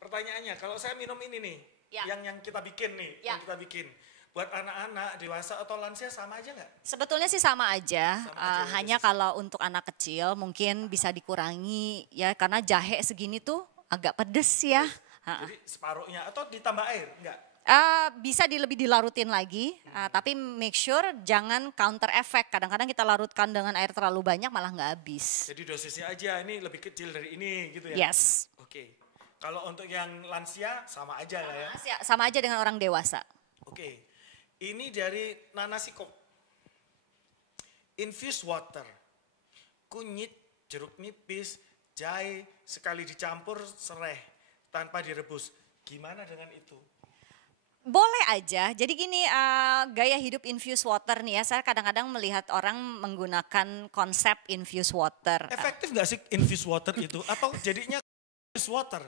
pertanyaannya, kalau saya minum ini nih, yang kita bikin nih, yang kita bikin. Buat anak-anak, dewasa atau lansia sama aja nggak? Sebetulnya sih sama aja, hanya kalau untuk anak kecil mungkin bisa dikurangi ya karena jahe segini tuh agak pedes ya. Jadi separuhnya atau ditambah air, enggak? Bisa lebih dilarutin lagi, tapi make sure jangan counter effect. Kadang-kadang kita larutkan dengan air terlalu banyak malah nggak habis. Jadi dosisnya aja, ini lebih kecil dari ini gitu ya? Yes. Oke, kalau untuk yang lansia sama aja lah ya? Sama aja dengan orang dewasa. Oke, ini dari Nana Sikok. Infused water, kunyit, jeruk nipis, jahe, sekali dicampur sereh tanpa direbus. Gimana dengan itu? Boleh aja, jadi gini gaya hidup infused water nih ya, saya kadang-kadang melihat orang menggunakan konsep infused water. Efektif nggak sih infused water itu? Atau jadinya infused water?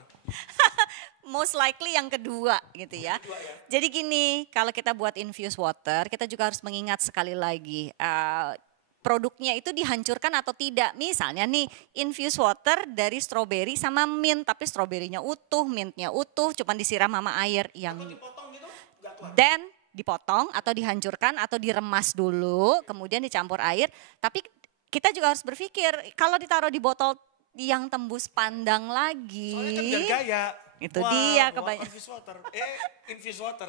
Most likely yang kedua gitu ya. Jadi gini, kalau kita buat infused water, kita juga harus mengingat sekali lagi, produknya itu dihancurkan atau tidak. Misalnya nih, infused water dari strawberry sama mint, tapi stroberinya utuh, mintnya utuh, cuman disiram sama air yang... Dan dipotong atau dihancurkan atau diremas dulu, kemudian dicampur air. Tapi kita juga harus berpikir, kalau ditaruh di botol yang tembus pandang lagi. Soalnya kan biar gaya. Itu dia kebanyakan. Infused water.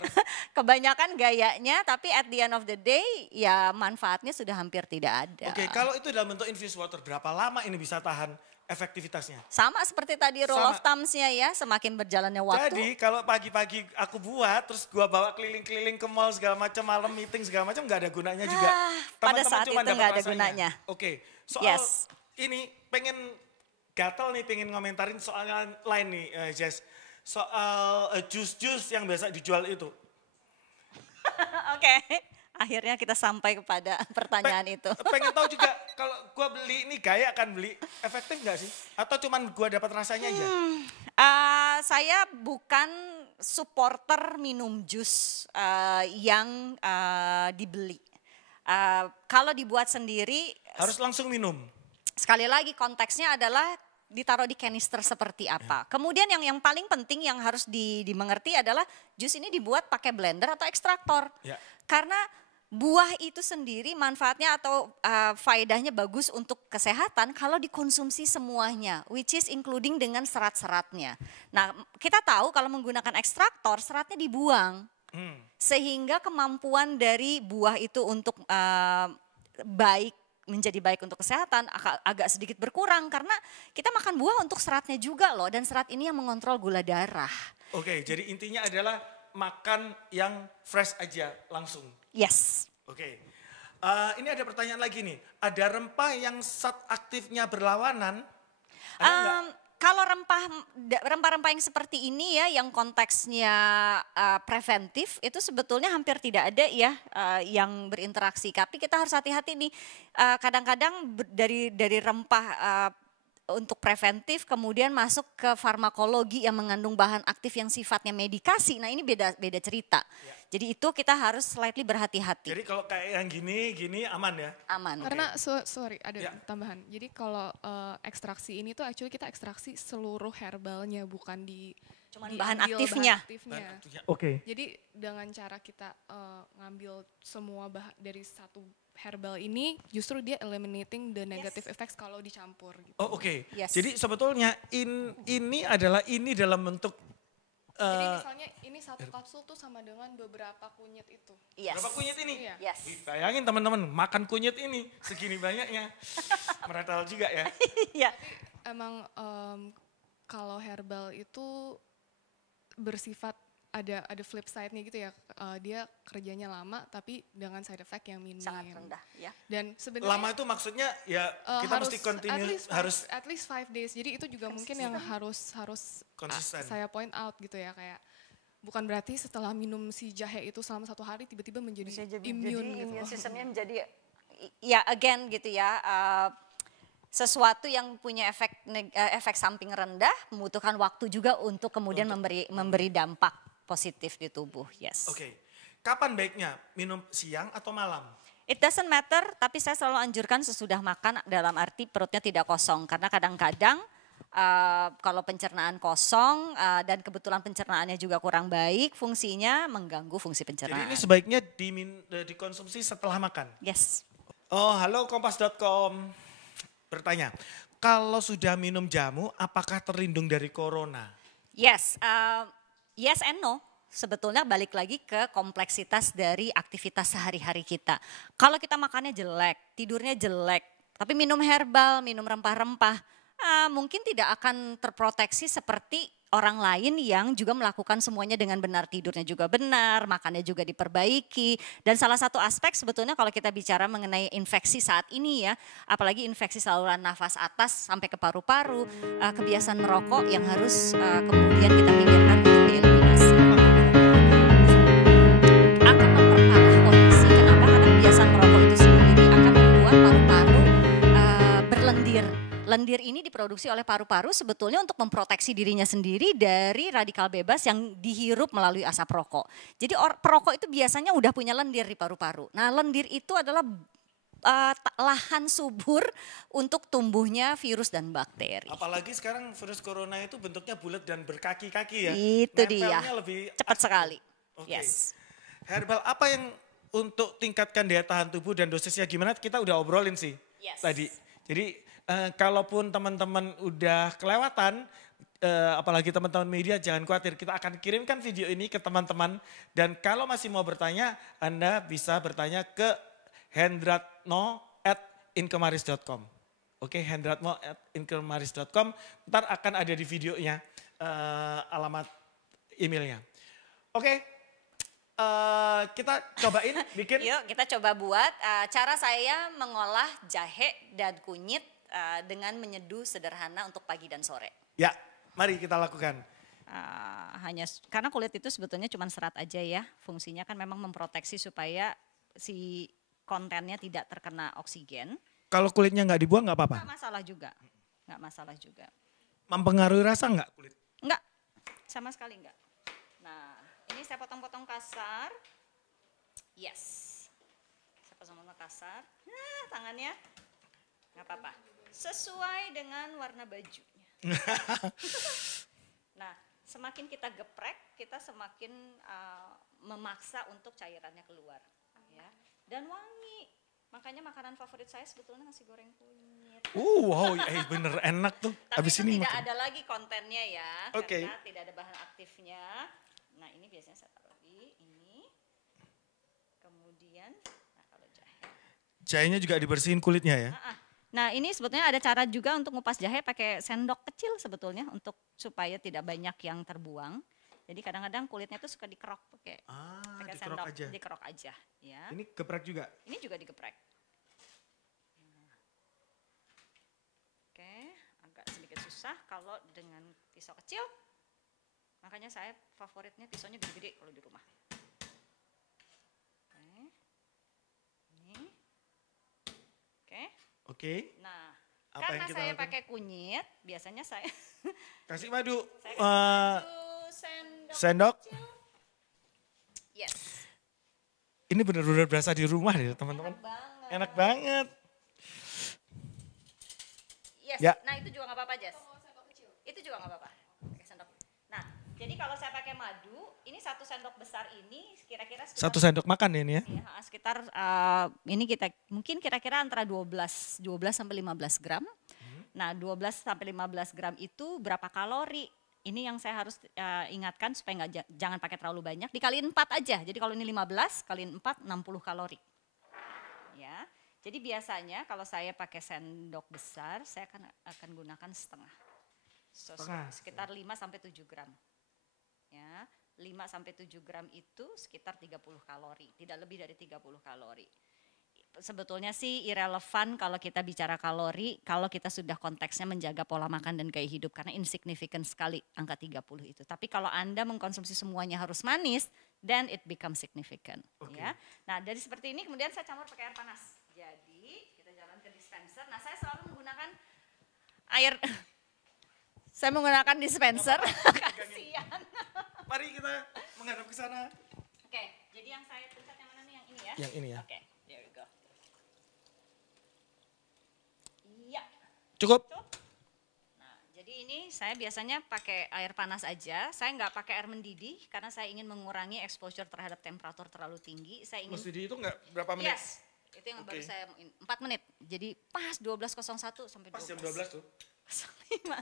Kebanyakan gayanya, tapi at the end of the day ya manfaatnya sudah hampir tidak ada. Oke, kalau itu dalam bentuk infused water, berapa lama ini bisa tahan efektivitasnya? Sama seperti tadi rule of thumbs-nya ya, semakin berjalannya waktu. Jadi kalau pagi-pagi aku buat, terus gua bawa keliling-keliling ke mall segala macam, malam meeting segala macam, nggak ada gunanya juga. Pada saat itu nggak ada gunanya. Oke, soal ini pengen gatel nih, pengen ngomentarin soal lain nih, Jess. Soal jus-jus yang biasa dijual itu. Oke, akhirnya kita sampai kepada pertanyaan itu. Pengen tahu juga kalau gua beli ini gaya kan beli, efektif nggak sih? Atau cuman gua dapat rasanya aja? Saya bukan supporter minum jus yang dibeli. Kalau dibuat sendiri. Harus langsung minum. Sekali lagi konteksnya adalah ditaruh di kanister seperti apa. Kemudian yang paling penting yang harus dimengerti adalah jus ini dibuat pakai blender atau ekstraktor. Karena buah itu sendiri manfaatnya atau faedahnya bagus untuk kesehatan kalau dikonsumsi semuanya, which is including dengan serat-seratnya. Nah, kita tahu kalau menggunakan ekstraktor seratnya dibuang. Sehingga kemampuan dari buah itu untuk menjadi baik untuk kesehatan agak sedikit berkurang karena kita makan buah untuk seratnya juga loh, dan serat ini yang mengontrol gula darah. Oke, jadi intinya adalah makan yang fresh aja langsung. Yes. Oke, ini ada pertanyaan lagi nih, ada rempah yang zat aktifnya berlawanan? Kalau rempah-rempah yang seperti ini ya, yang konteksnya preventif, itu sebetulnya hampir tidak ada ya yang berinteraksi. Tapi kita harus hati-hati nih, kadang-kadang dari rempah untuk preventif kemudian masuk ke farmakologi yang mengandung bahan aktif yang sifatnya medikasi. Nah ini beda cerita. Jadi itu kita harus slightly berhati-hati. Jadi kalau kayak yang gini aman ya? Aman. Karena sorry ada tambahan. Jadi kalau ekstraksi ini tuh actually kita ekstraksi seluruh herbalnya, bukan cuman bahan aktifnya. Oke. Jadi dengan cara kita ngambil semua dari satu herbal ini, justru dia eliminating the negative effects kalau dicampur. Gitu. Oh oke. Jadi sebetulnya ini adalah dalam bentuk. Jadi misalnya ini satu kapsul tuh sama dengan beberapa kunyit itu. Berapa kunyit ini? Yes. Bayangin teman-teman makan kunyit ini segini banyaknya. Meretal juga ya. Iya. Emang kalau herbal itu bersifat ada flip side-nya gitu ya, dia kerjanya lama tapi dengan side effect yang minim. Sangat rendah ya. Dan sebenarnya lama itu maksudnya ya kita mesti continue at least 5 days. Jadi itu juga mungkin yang harus konsisten. Saya point out gitu ya, kayak bukan berarti setelah minum si jahe itu selama 1 hari tiba-tiba menjadi immune gitu. Immune sistemnya menjadi ya again gitu ya. Sesuatu yang punya efek samping rendah membutuhkan waktu juga untuk kemudian memberi dampak positif di tubuh, yes. Oke, kapan baiknya minum siang atau malam? It doesn't matter, tapi saya selalu anjurkan sesudah makan dalam arti perutnya tidak kosong. Karena kadang-kadang Kalau pencernaan kosong dan kebetulan pencernaannya juga kurang baik, fungsinya mengganggu fungsi Jadi pencernaan. ini sebaiknya dikonsumsi setelah makan? Yes. Oh, halo kompas.com. Bertanya, kalau sudah minum jamu apakah terlindung dari corona? Yes, yes and no. Sebetulnya balik lagi ke kompleksitas dari aktivitas sehari-hari kita. Kalau kita makannya jelek, tidurnya jelek, tapi minum herbal, minum rempah-rempah, mungkin tidak akan terproteksi seperti orang lain yang juga melakukan semuanya dengan benar. Tidurnya juga benar, makannya juga diperbaiki. Dan salah satu aspek sebetulnya kalau kita bicara mengenai infeksi saat ini ya, apalagi infeksi saluran nafas atas sampai ke paru-paru, kebiasaan merokok yang harus kemudian kita pikirkan untuk dieliminasi. Akan memperparah kondisi. Kenapa? Karena kebiasaan merokok itu sendiri akan membuat paru-paru berlendir. Lendir ini diproduksi oleh paru-paru sebetulnya untuk memproteksi dirinya sendiri dari radikal bebas yang dihirup melalui asap rokok. Jadi perokok itu biasanya udah punya lendir di paru-paru. Nah, lendir itu adalah lahan subur untuk tumbuhnya virus dan bakteri. Apalagi sekarang virus corona itu bentuknya bulat dan berkaki-kaki ya. Itu dia. Nempelnya lebih Cepat sekali. Oke. Yes. Herbal apa yang untuk tingkatkan daya tahan tubuh dan dosisnya gimana kita udah obrolin sih Yes. tadi. Jadi kalaupun teman-teman udah kelewatan, apalagi teman-teman media jangan khawatir. Kita akan kirimkan video ini ke teman-teman. Dan kalau masih mau bertanya, Anda bisa bertanya ke hendratno@inkemaris.com. Oke, hendratno@inkemaris.com. Ntar akan ada di videonya alamat emailnya. Oke, kita cobain bikin. Yuk kita coba buat cara saya mengolah jahe dan kunyit dengan menyeduh sederhana untuk pagi dan sore. Ya, mari kita lakukan. Karena kulit itu sebetulnya cuma serat aja ya. Fungsinya kan memang memproteksi supaya si kontennya tidak terkena oksigen. Kalau kulitnya nggak dibuang nggak apa-apa? Nggak masalah juga. Nggak masalah juga. Mempengaruhi rasa nggak kulit? Nggak, sama sekali nggak. Nah, ini saya potong-potong kasar. Yes. Saya potong-potong kasar. Nah, tangannya nggak apa-apa. Sesuai dengan warna bajunya. Nah, semakin kita geprek, kita semakin memaksa untuk cairannya keluar. Ya. Dan wangi. Makanya makanan favorit saya sebetulnya nasi goreng kunyit. Wow, bener enak tuh. Tapi Abis itu ini tidak makan. ada lagi kontennya ya, Oke. karena tidak ada bahan aktifnya. Nah ini biasanya saya taruh di ini. Kemudian, nah kalau jahe. Jahenya juga dibersihin kulitnya ya? Nah ini sebetulnya ada cara juga untuk ngupas jahe pakai sendok kecil sebetulnya untuk supaya tidak banyak yang terbuang. Jadi kadang-kadang kulitnya tuh suka dikerok pakai Dikerok sendok, aja. dikerok aja. Ya. Ini geprek juga? Ini juga digeprek. Oke, agak sedikit susah kalau dengan pisau kecil. Makanya saya favoritnya pisaunya gede-gede kalau di rumah. Oke. Ini. Oke. Oke. Nah, Apa karena yang kita saya lakukan? pakai kunyit, biasanya saya Kasih madu. saya kasih Sendok. kecil. Yes. Ini benar-benar berasa di rumah deh teman-teman. Enak banget. Enak banget. Yes. Ya. Nah itu juga nggak apa-apa, Jess. Itu juga nggak apa-apa. Pakai sendok. Nah, jadi kalau saya pakai madu, ini 1 sendok besar ini kira-kira sekitar 1 sendok makan ya ini ya? ya, sekitar ini kita mungkin kira-kira antara 12 sampai 15 gram. Nah, 12 sampai 15 gram itu berapa kalori? Ini yang saya harus ingatkan supaya jangan pakai terlalu banyak. Dikaliin 4 aja. Jadi kalau ini 15 kaliin 4 60 kalori. Ya. Jadi biasanya kalau saya pakai sendok besar, saya akan gunakan setengah. Setengah. Sekitar 5 sampai 7 gram. Ya, 5 sampai 7 gram itu sekitar 30 kalori, tidak lebih dari 30 kalori. Sebetulnya sih irrelevan kalau kita bicara kalori, kalau kita sudah konteksnya menjaga pola makan dan gaya hidup, karena insignificant sekali angka 30 itu. Tapi kalau Anda mengkonsumsi semuanya harus manis, then it becomes significant. Oke. Ya. Nah dari seperti ini kemudian saya campur pakai air panas. Jadi kita jalan ke dispenser, nah saya selalu menggunakan air, saya menggunakan dispenser, kasihan. Mari kita menghadap ke sana. Oke, jadi yang saya pencet yang mana nih, yang ini ya? Yang ini ya. Oke, there we go. Iya, Cukup? cukup. Nah, jadi ini saya biasanya pakai air panas aja. Saya nggak pakai air mendidih karena saya ingin mengurangi exposure terhadap temperatur terlalu tinggi. Saya ingin. Mesti itu enggak berapa menit? Yes, itu yang baru saya 4 menit. Jadi pas 12.01 sampai 12. Pas jam 12 tuh. 5.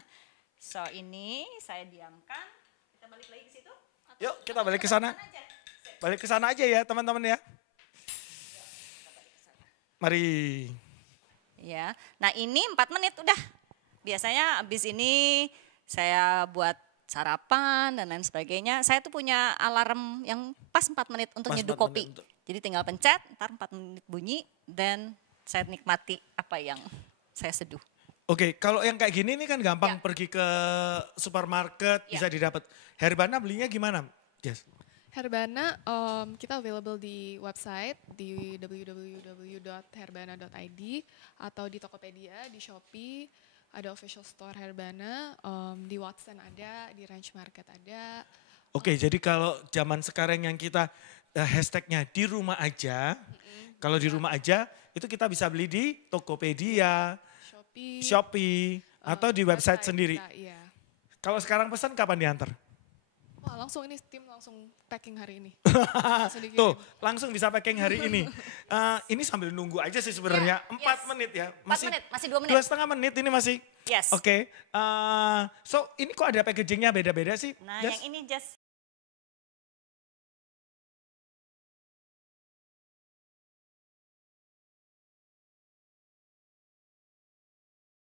So ini saya diamkan. Kita balik lagi ke situ. Yuk kita balik ke sana. Balik ke sana aja ya teman-teman ya. Mari. Ya, nah ini 4 menit udah. Biasanya abis ini saya buat sarapan dan lain sebagainya. Saya tuh punya alarm yang pas 4 menit untuk Pas nyeduh 4 kopi. menit. Jadi tinggal pencet, ntar 4 menit bunyi dan saya nikmati apa yang saya seduh. Oke, kalau yang kayak gini nih kan gampang Ya. pergi ke supermarket Ya. bisa didapat. Herbana belinya gimana? Yes. Herbana kita available di website di www.herbana.id atau di Tokopedia, di Shopee, ada official store Herbana, di Watson ada, di Ranch Market ada. Oke, jadi kalau zaman sekarang yang kita hashtagnya di rumah aja, kalau di rumah aja itu kita bisa beli di Tokopedia, Shopee, atau di website sendiri. kita, iya. Kalau sekarang pesan kapan diantar? Wah langsung ini tim langsung packing hari ini. Langsung dikirim. Tuh, langsung bisa packing hari ini. Ini sambil nunggu aja sih sebenarnya. Ya, 4 yes. menit ya. 4 menit, masih 2 menit. 2,5 menit ini masih. Yes. Oke. So ini kok ada packagingnya beda-beda sih? Nah Jas? yang ini just